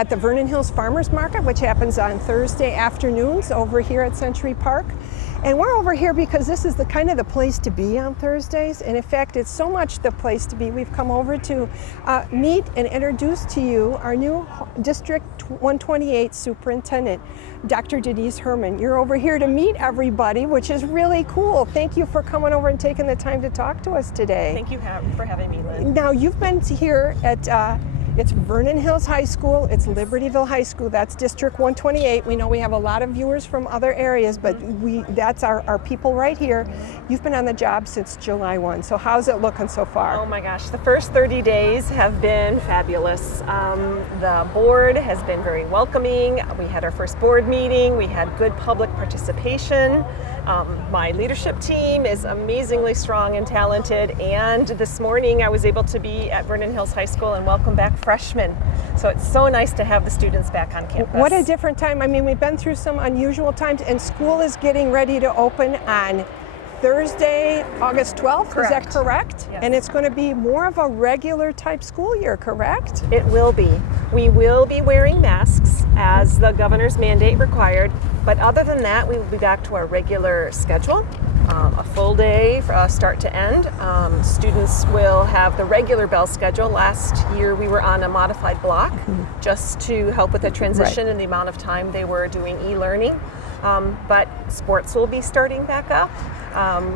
at the Vernon Hills Farmers Market, which happens on Thursday afternoons over here at Century Park. And we're over here because this is the kind of the place to be on Thursdays. And in fact, it's so much the place to be. We've come over to meet and introduce to you our new District 128 Superintendent, Dr. Denise Herrmann. You're over here to meet everybody, which is really cool. Thank you for coming over and taking the time to talk to us today. Thank you for having me, Lynn. Now, you've been here at it's Vernon Hills High School, it's Libertyville High School, that's District 128. We know we have a lot of viewers from other areas, but that's our people right here. You've been on the job since July 1, so how's it looking so far? Oh my gosh, the first 30 days have been fabulous. The board has been very welcoming. We had our first board meeting, we had good public participation. My leadership team is amazingly strong and talented, and this morning I was able to be at Vernon Hills High School and welcome back freshmen. So it's so nice to have the students back on campus. What a different time. I mean, we've been through some unusual times, and school is getting ready to open on Thursday, August 12th, Correct. Is that correct? Yes. And it's going to be more of a regular type school year, correct? It will be. We will be wearing masks as the governor's mandate required, but other than that, we will be back to our regular schedule, a full day start to end. Students will have the regular bell schedule. Last year we were on a modified block just to help with the transition and the amount of time they were doing e-learning. But sports will be starting back up.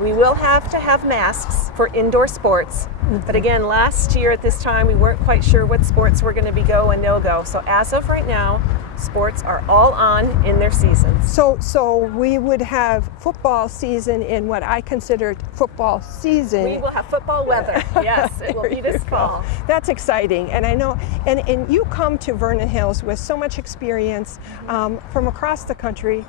We will have to have masks for indoor sports. But again, last year at this time, we weren't quite sure what sports were going to be go and no go. So as of right now, sports are all on in their seasons. So we would have football season in what I consider football season. We will have football weather. Yes, it will be this fall. That's exciting. And I know, and you come to Vernon Hills with so much experience from across the country.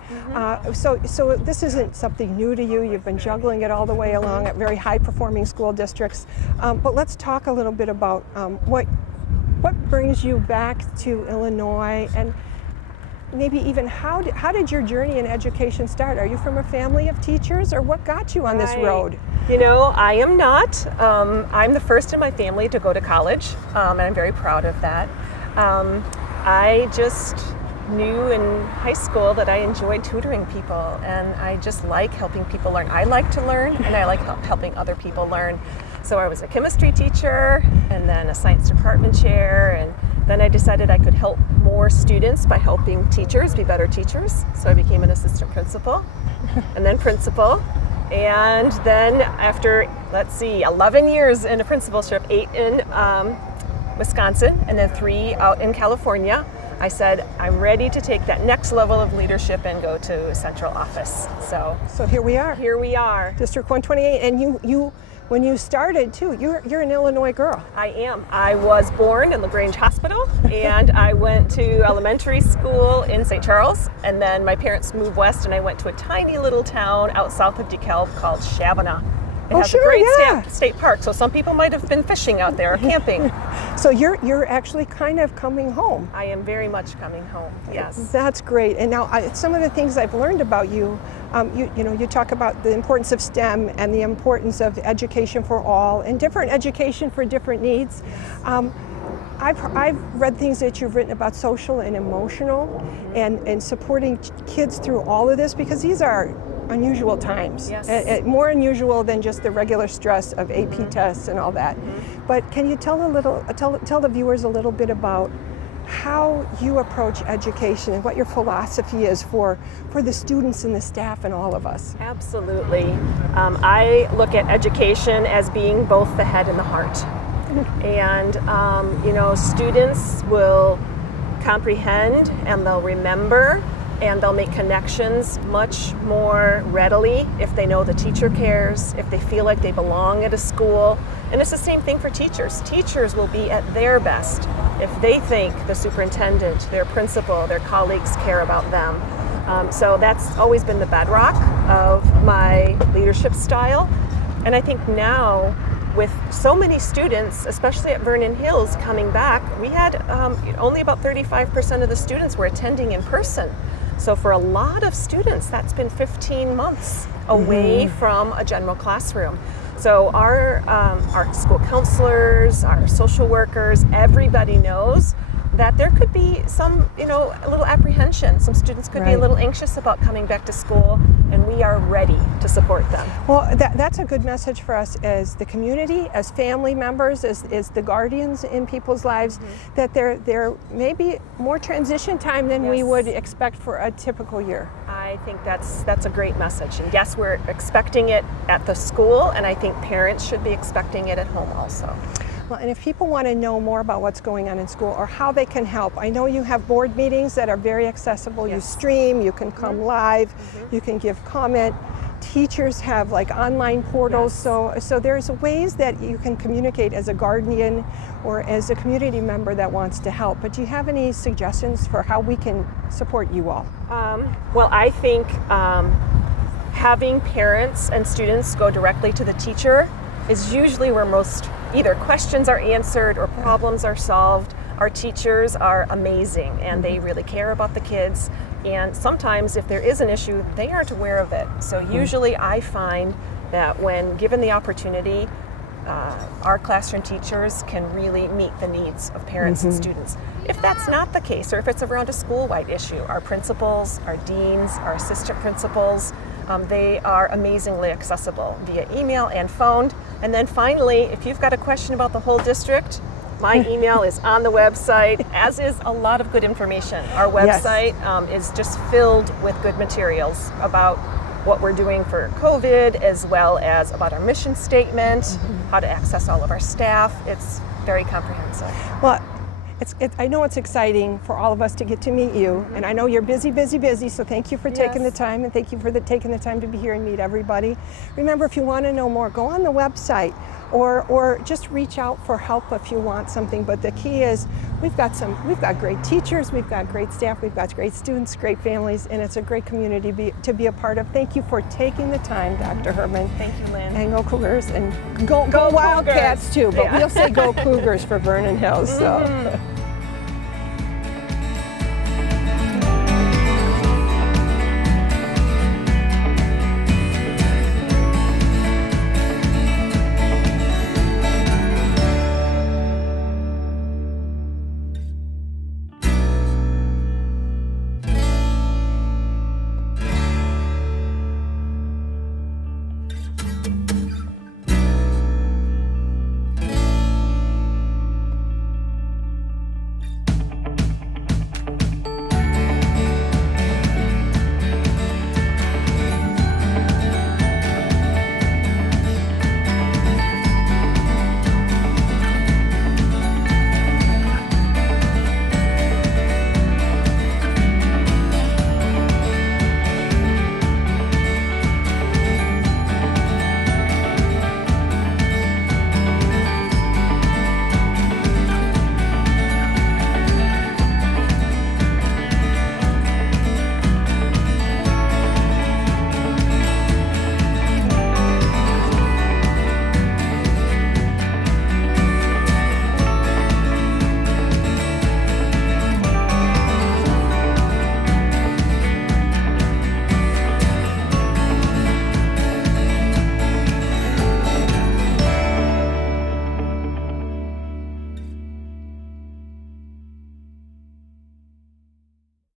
So this isn't something new to you. You've been juggling it all the way along at very high performing school districts. But let's talk a little bit about what brings you back to Illinois, and maybe even how did your journey in education start? Are you from a family of teachers, or what got you on this road? You know, I am not. I'm the first in my family to go to college, and I'm very proud of that. I just knew in high school that I enjoyed tutoring people, and I just like helping people learn. I like to learn, and I like helping other people learn. So I was a chemistry teacher, and then a science department chair, and then I decided I could help more students by helping teachers be better teachers. So I became an assistant principal, and then principal. And then after, 11 years in a principalship, 8 in Wisconsin, and then 3 out in California, I said, I'm ready to take that next level of leadership and go to central office. So here we are. Here we are. District 128, and you when you started too, you're an Illinois girl. I am. I was born in LaGrange Hospital, and I went to elementary school in St. Charles, and then my parents moved west, and I went to a tiny little town out south of DeKalb called Shabana. It has a great state park, so some people might have been fishing out there or camping. So you're actually kind of coming home. I am very much coming home, yes. That's great. And now some of the things I've learned about you, you talk about the importance of STEM and the importance of education for all and different education for different needs. I've read things that you've written about social and emotional and supporting kids through all of this, because these are unusual times, more unusual than just the regular stress of AP tests and all that. But can you tell the viewers a little bit about how you approach education and what your philosophy is for the students and the staff and all of us? Absolutely. I look at education as being both the head and the heart. And students will comprehend, and they'll remember, and they'll make connections much more readily if they know the teacher cares, if they feel like they belong at a school. And it's the same thing for teachers. Teachers will be at their best if they think the superintendent, their principal, their colleagues care about them. So that's always been the bedrock of my leadership style. And I think now, with so many students, especially at Vernon Hills, coming back, we had only about 35% of the students were attending in person. So for a lot of students, that's been 15 months away from a general classroom. So our school counselors, our social workers, everybody knows that there could be some, a little apprehension. Some students could be a Right. little anxious about coming back to school, and we are ready to support them. Well, that's a good message for us as the community, as family members, as the guardians in people's lives, that there may be more transition time than we Yes. would expect for a typical year. I think that's a great message. And yes, we're expecting it at the school, and I think parents should be expecting it at home also. Well, and if people want to know more about what's going on in school or how they can help, I know you have board meetings that are very accessible. You Yes. stream, you can come live, you can give comment. Teachers have like online portals, so there's ways that you can communicate as a guardian or as a community member that wants to help. But do you have any suggestions for how we can support you all? Well, I think having parents and students go directly to the teacher is usually where most either questions are answered or problems are solved. Our teachers are amazing and they really care about the kids. And sometimes if there is an issue, they aren't aware of it. So usually I find that when given the opportunity, our classroom teachers can really meet the needs of parents and students. If that's not the case, or if it's around a school-wide issue, our principals, our deans, our assistant principals, they are amazingly accessible via email and phone. And then finally, if you've got a question about the whole district, my email is on the website, as is a lot of good information. Our website is just filled with good materials about what we're doing for COVID, as well as about our mission statement, how to access all of our staff. It's very comprehensive. Well, I know it's exciting for all of us to get to meet you, and I know you're busy, so thank you for taking the time, and thank you for taking the time to be here and meet everybody. Remember, if you want to know more, go on the website or just reach out for help if you want something. But the key is we've got great teachers, we've got great staff, we've got great students, great families, and it's a great community to be a part of. Thank you for taking the time, Dr. Herrmann. Thank you, Lynn. And go Cougars, and go Go Wildcats Cougars. too, but Yeah. we'll say go Cougars for Vernon Hills. So.